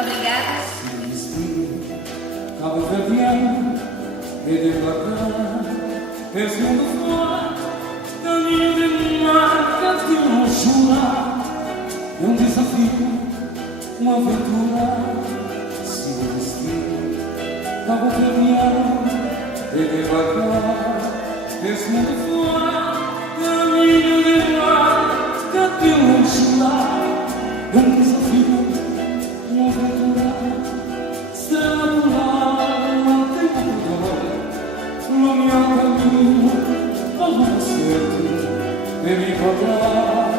obrigada. Cabo Verdeano, e de Bacana, esse mundo fora, caminho de marca de não chorar. É um desafio, uma aventura, se o destino. Cabo Verdeano, e de Bacana, esse mundo fora, caminho de marca de não chorar. É um desafio, uma aventura, no meu caminho, alguma sorte de me encontrar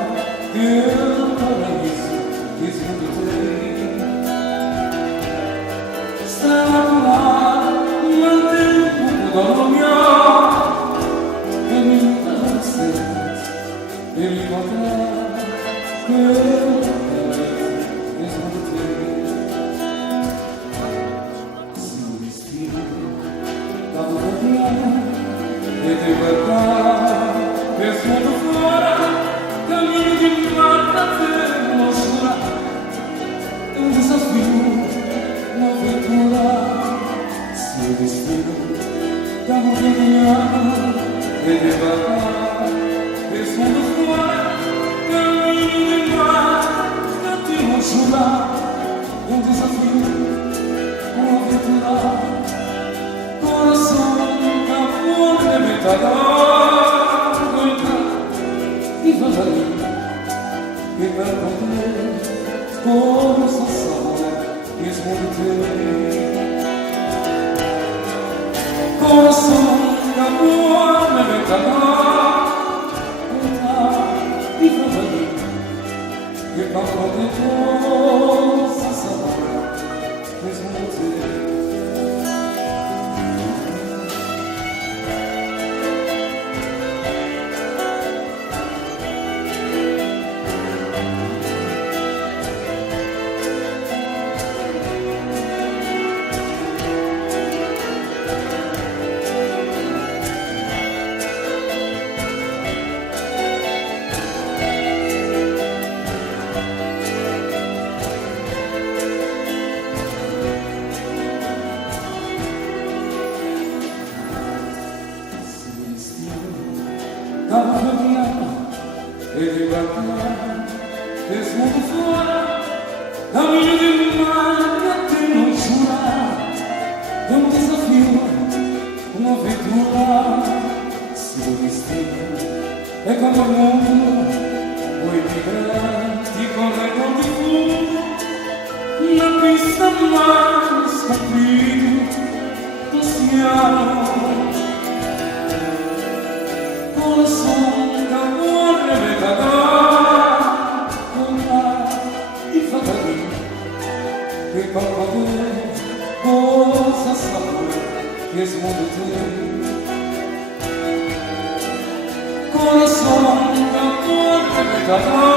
pelo paraíso que junto tem. Está lá, mantém o meu caminho da sorte de me encontrar pelo paraíso que junto tem. Se o destino Cabo Verdeano, e de verdade, esse mundo fora, caminho de marca de não chorar. É um desafio, uma aventura, se o destino. Cabo Verdeano, e de verdade, esse mundo fora, caminho de marca de não chorar. É um desafio, uma aventura, coração amor de metador, devagarinho, e para poder conversação esconder. Coração amor de metador, devagarinho, e para poder conversação esconder. Cabo Verdeano, e de Bacana, esse mundo fora, caminho de marca de não chorar. É um desafio, uma aventura, se o destino é como o mundo, o imigrante correndo de fundo, na pista mais comprida do oceano. Coração de amor arrebatador, contar devagarinho, e para poder coisa saber que esse mundo tem. Coração de amor arrebatador.